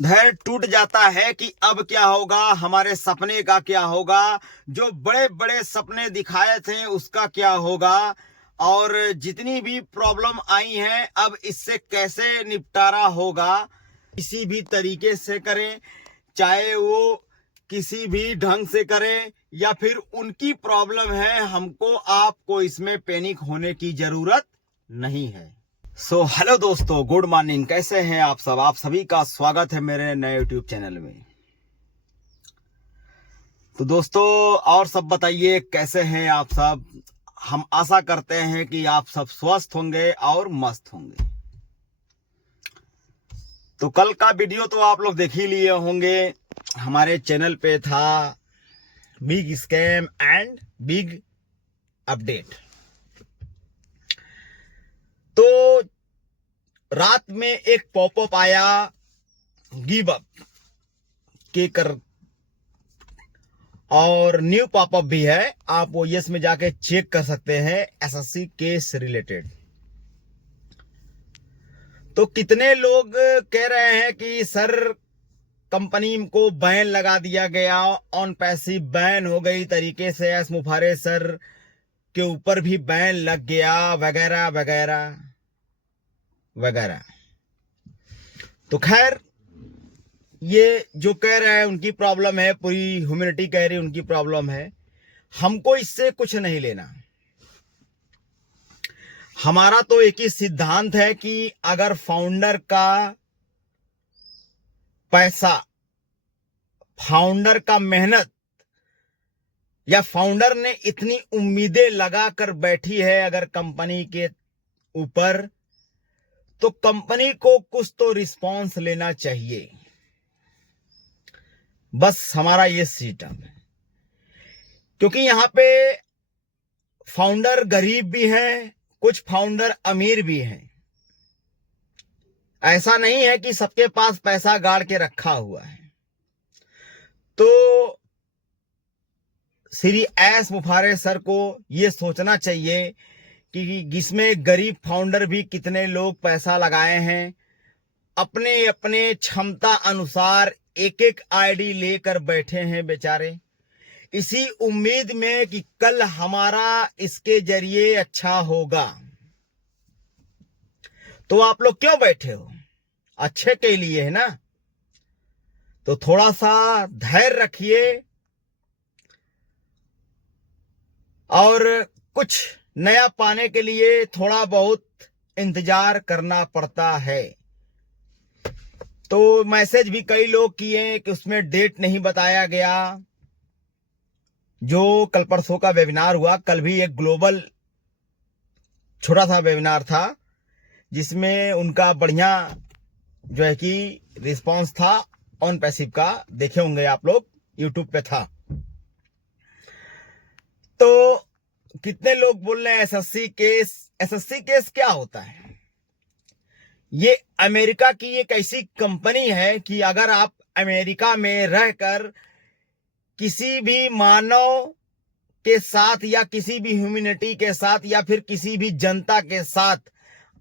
धैर्य टूट जाता है कि अब क्या होगा, हमारे सपने का क्या होगा, जो बड़े बड़े सपने दिखाए थे उसका क्या होगा। और जितनी भी प्रॉब्लम आई हैं अब इससे कैसे निपटारा होगा। किसी भी तरीके से करें, चाहे वो किसी भी ढंग से करें या फिर उनकी प्रॉब्लम है, हमको आपको इसमें पैनिक होने की जरूरत नहीं है। हेलो दोस्तों, गुड मॉर्निंग। कैसे हैं आप सब? आप सभी का स्वागत है मेरे नए यूट्यूब चैनल में। तो दोस्तों, और सब बताइए कैसे हैं आप सब। हम आशा करते हैं कि आप सब स्वस्थ होंगे और मस्त होंगे। तो कल का वीडियो तो आप लोग देख ही लिए होंगे। हमारे चैनल पे था big scam and big update. तो रात में एक पॉपअप आया गिव अप के कर, और न्यू पॉपअप भी है। आप वो यस में जाके चेक कर सकते हैं, एसएससी केस रिलेटेड। तो कितने लोग कह रहे हैं कि सर कंपनी को बैन लगा दिया गया, ऑन पैसिव बैन हो गई, तरीके से एस मुफारे सर के ऊपर भी बैन लग गया, वगैरह वगैरह वगैरह। तो खैर, ये जो कह रहे हैं उनकी प्रॉब्लम है, पूरी ह्यूमैनिटी कह रही है उनकी प्रॉब्लम है। हमको इससे कुछ नहीं लेना। हमारा तो एक ही सिद्धांत है कि अगर फाउंडर का पैसा, फाउंडर का मेहनत, या फाउंडर ने इतनी उम्मीदें लगाकर बैठी है अगर कंपनी के ऊपर, तो कंपनी को कुछ तो रिस्पॉन्स लेना चाहिए। बस हमारा ये सिस्टम है। क्योंकि यहां पे फाउंडर गरीब भी हैं, कुछ फाउंडर अमीर भी हैं। ऐसा नहीं है कि सबके पास पैसा गाड़ के रखा हुआ है। तो श्री एस मुफारे सर को यह सोचना चाहिए कि इसमें गरीब फाउंडर भी कितने लोग पैसा लगाए हैं, अपने अपने क्षमता अनुसार एक एक आईडी लेकर बैठे हैं बेचारे, इसी उम्मीद में कि कल हमारा इसके जरिए अच्छा होगा। तो आप लोग क्यों बैठे हो? अच्छे के लिए है ना। तो थोड़ा सा धैर्य रखिए और कुछ नया पाने के लिए थोड़ा बहुत इंतजार करना पड़ता है। तो मैसेज भी कई लोग किए कि उसमें डेट नहीं बताया गया। जो कल परसों का वेबिनार हुआ, कल भी एक ग्लोबल छोटा सा वेबिनार था जिसमें उनका बढ़िया जो है कि रिस्पांस था ऑन पैसिव का। देखे होंगे आप लोग, यूट्यूब पे था। तो कितने लोग बोल रहे हैं एसएससी केस। एसएससी केस क्या होता है? ये अमेरिका की एक ऐसी कंपनी है कि अगर आप अमेरिका में रहकर किसी भी मानव के साथ या किसी भी ह्यूमैनिटी के साथ या फिर किसी भी जनता के साथ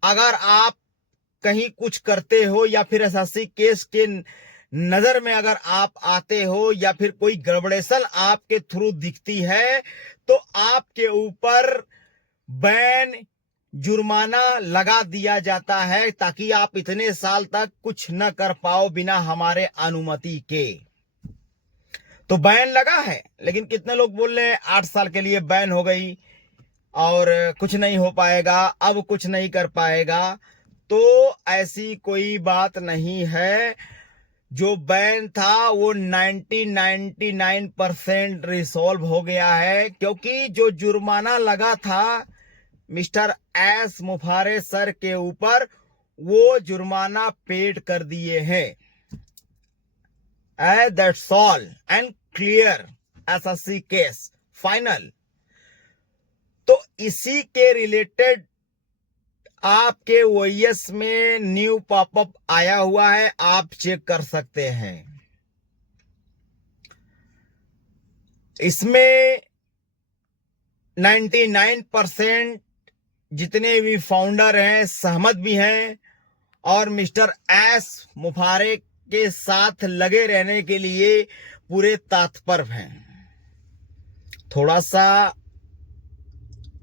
अगर आप कहीं कुछ करते हो या फिर एसएससी केस के नजर में अगर आप आते हो या फिर कोई गड़बड़ेशन आपके थ्रू दिखती है, तो आपके ऊपर बैन, जुर्माना लगा दिया जाता है ताकि आप इतने साल तक कुछ न कर पाओ बिना हमारे अनुमति के। तो बैन लगा है, लेकिन कितने लोग बोल रहे हैं 8 साल के लिए बैन हो गई और कुछ नहीं हो पाएगा, अब कुछ नहीं कर पाएगा। तो ऐसी कोई बात नहीं है। जो बैन था वो 99% रिसॉल्व हो गया है, क्योंकि जो जुर्माना लगा था मिस्टर एस मुफारे सर के ऊपर, वो जुर्माना पेड कर दिए हैं। That's all and clear. SSC case final. तो इसी के रिलेटेड आपके ओएस में न्यू पॉपअप आया हुआ है, आप चेक कर सकते हैं। इसमें 99% जितने भी फाउंडर हैं सहमत भी हैं, और मिस्टर एस मुफारे के साथ लगे रहने के लिए पूरे तत्पर हैं। थोड़ा सा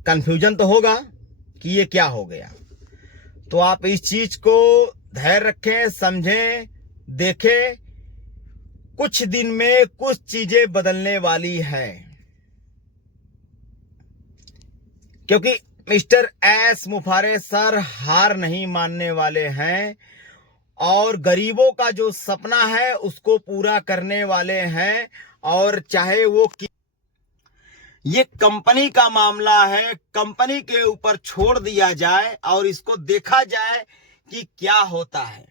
कंफ्यूजन तो होगा कि ये क्या हो गया, तो आप इस चीज को धैर्य रखें, समझें, देखें। कुछ दिन में कुछ चीजें बदलने वाली है, क्योंकि मिस्टर एस मुफारे सर हार नहीं मानने वाले हैं और गरीबों का जो सपना है उसको पूरा करने वाले हैं। और चाहे वो ये कंपनी का मामला है, कंपनी के ऊपर छोड़ दिया जाए और इसको देखा जाए कि क्या होता है,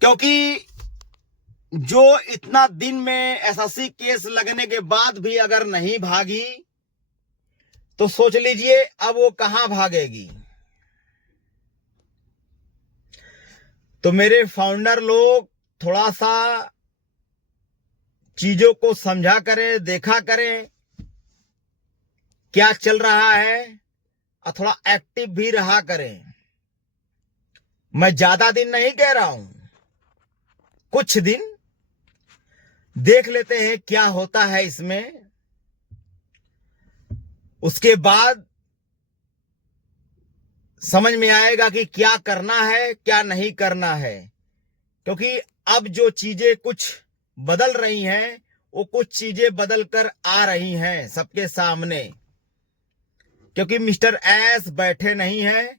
क्योंकि जो इतना दिन में एसएससी केस लगने के बाद भी अगर नहीं भागी तो सोच लीजिए अब वो कहां भागेगी। तो मेरे फाउंडर लोग थोड़ा सा चीजों को समझा करें, देखा करें क्या चल रहा है और थोड़ा एक्टिव भी रहा करें। मैं ज्यादा दिन नहीं कह रहा हूं, कुछ दिन देख लेते हैं क्या होता है इसमें, उसके बाद समझ में आएगा कि क्या करना है क्या नहीं करना है। क्योंकि अब जो चीजें कुछ बदल रही हैं वो कुछ चीजें बदल कर आ रही हैं सबके सामने, क्योंकि मिस्टर एस बैठे नहीं हैं,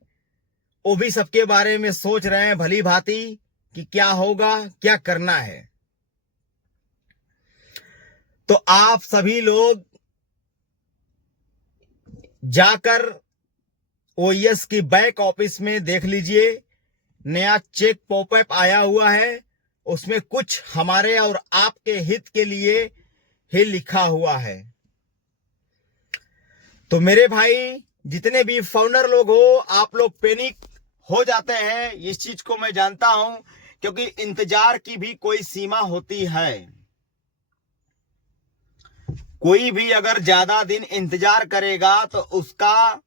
वो भी सबके बारे में सोच रहे हैं भली भांति कि क्या होगा, क्या करना है। तो आप सभी लोग जाकर ओएस की बैक ऑफिस में देख लीजिए, नया चेक पॉपअप आया हुआ है, उसमें कुछ हमारे और आपके हित के लिए ही लिखा हुआ है। तो मेरे भाई जितने भी फाउंडर लोग हो, आप लोग पैनिक हो जाते हैं, इस चीज को मैं जानता हूं, क्योंकि इंतजार की भी कोई सीमा होती है। कोई भी अगर ज्यादा दिन इंतजार करेगा तो उसका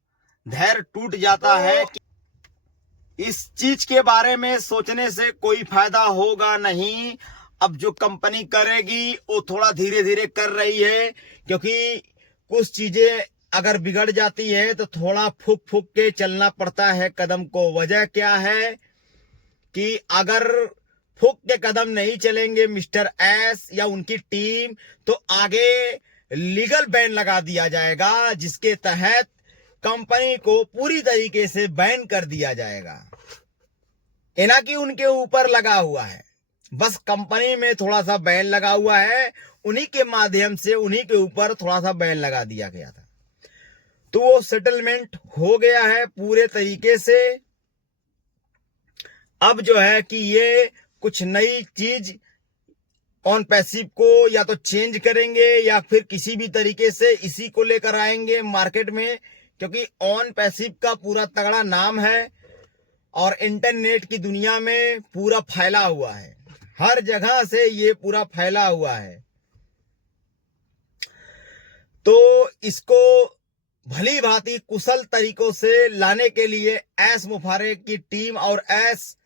धैर्य टूट जाता है कि इस चीज के बारे में सोचने से कोई फायदा होगा नहीं। अब जो कंपनी करेगी वो थोड़ा धीरे धीरे कर रही है, क्योंकि कुछ चीजें अगर बिगड़ जाती है तो थोड़ा फूक फूक के चलना पड़ता है कदम को। वजह क्या है कि अगर फूक के कदम नहीं चलेंगे मिस्टर एस या उनकी टीम, तो आगे लीगल बैन लगा दिया जाएगा, जिसके तहत कंपनी को पूरी तरीके से बैन कर दिया जाएगा। ना कि उनके ऊपर लगा हुआ है, बस कंपनी में थोड़ा सा बैन लगा हुआ है, उन्हीं के माध्यम से उन्हीं के ऊपर थोड़ा सा बैन लगा दिया गया था। तो वो सेटलमेंट हो गया है पूरे तरीके से। अब जो है कि ये कुछ नई चीज ऑन पैसिव को या तो चेंज करेंगे या फिर किसी भी तरीके से इसी को लेकर आएंगे मार्केट में, क्योंकि ऑन पैसिव का पूरा तगड़ा नाम है और इंटरनेट की दुनिया में पूरा फैला हुआ है, हर जगह से ये पूरा फैला हुआ है। तो इसको भली भांति कुशल तरीकों से लाने के लिए एस मुफारे की टीम और एस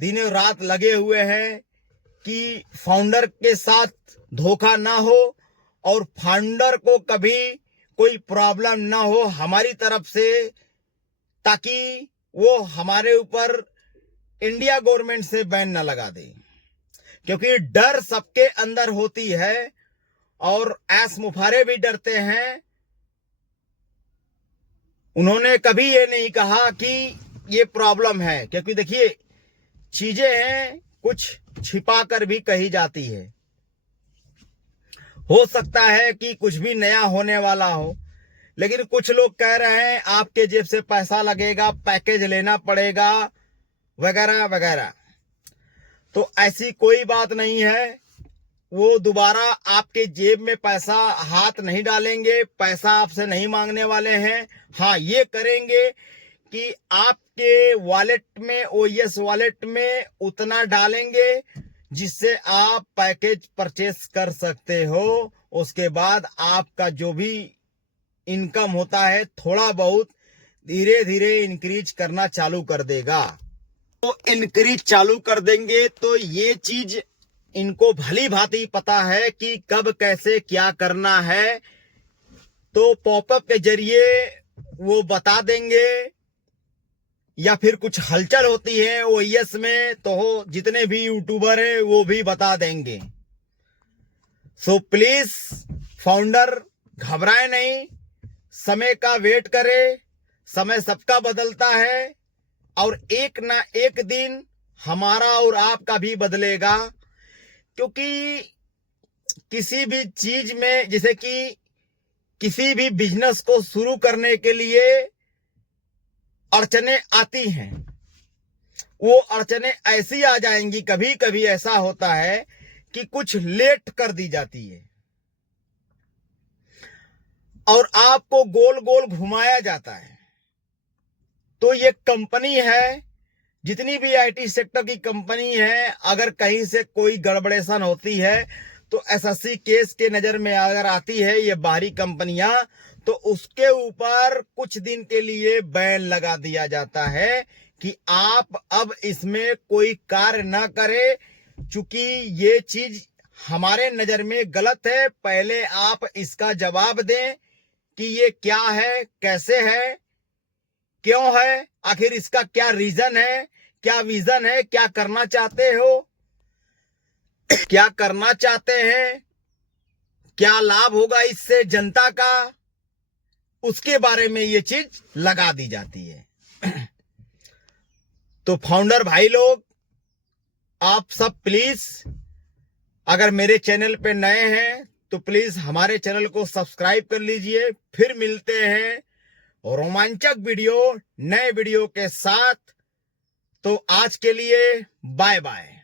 दिनों रात लगे हुए हैं कि फाउंडर के साथ धोखा ना हो और फाउंडर को कभी कोई प्रॉब्लम ना हो हमारी तरफ से, ताकि वो हमारे ऊपर इंडिया गवर्नमेंट से बैन ना लगा दे। क्योंकि डर सबके अंदर होती है और एस मुफारे भी डरते हैं। उन्होंने कभी ये नहीं कहा कि ये प्रॉब्लम है, क्योंकि देखिए चीजें हैं कुछ छिपा कर भी कही जाती है। हो सकता है कि कुछ भी नया होने वाला हो, लेकिन कुछ लोग कह रहे हैं आपके जेब से पैसा लगेगा, पैकेज लेना पड़ेगा वगैरह वगैरह। तो ऐसी कोई बात नहीं है, वो दोबारा आपके जेब में पैसा हाथ नहीं डालेंगे, पैसा आपसे नहीं मांगने वाले हैं। हाँ, ये करेंगे कि आपके वॉलेट में, ओएस वॉलेट में उतना डालेंगे जिससे आप पैकेज परचेस कर सकते हो। उसके बाद आपका जो भी इनकम होता है थोड़ा बहुत धीरे धीरे इंक्रीज करना चालू कर देगा। तो इंक्रीज चालू कर देंगे। तो ये चीज इनको भली भांति पता है कि कब कैसे क्या करना है, तो पॉपअप के जरिए वो बता देंगे, या फिर कुछ हलचल होती है ओएस में तो जितने भी यूट्यूबर हैं वो भी बता देंगे। सो प्लीज फाउंडर घबराए नहीं, समय का वेट करे, समय सबका बदलता है और एक ना एक दिन हमारा और आपका भी बदलेगा। क्योंकि किसी भी चीज में, जैसे कि किसी भी बिजनेस को शुरू करने के लिए अड़चने आती हैं, वो अड़चने ऐसी आ जाएंगी, कभी कभी ऐसा होता है कि कुछ लेट कर दी जाती है और आपको गोल गोल घुमाया जाता है। तो ये कंपनी है, जितनी भी आईटी सेक्टर की कंपनी है, अगर कहीं से कोई गड़बड़ेशन होती है तो एसएससी केस के नजर में अगर आती है ये बाहरी कंपनियां, तो उसके ऊपर कुछ दिन के लिए बैन लगा दिया जाता है कि आप अब इसमें कोई कार्य ना करें, चूंकि ये चीज हमारे नजर में गलत है। पहले आप इसका जवाब दें कि ये क्या है, कैसे है, क्यों है, आखिर इसका क्या रीजन है, क्या विजन है, क्या करना चाहते हो, क्या करना चाहते हैं, क्या लाभ होगा इससे जनता का, उसके बारे में ये चीज लगा दी जाती है। तो फाउंडर भाई लोग, आप सब प्लीज अगर मेरे चैनल पे नए हैं तो प्लीज हमारे चैनल को सब्सक्राइब कर लीजिए। फिर मिलते हैं रोमांचक वीडियो, नए वीडियो के साथ। तो आज के लिए बाय बाय।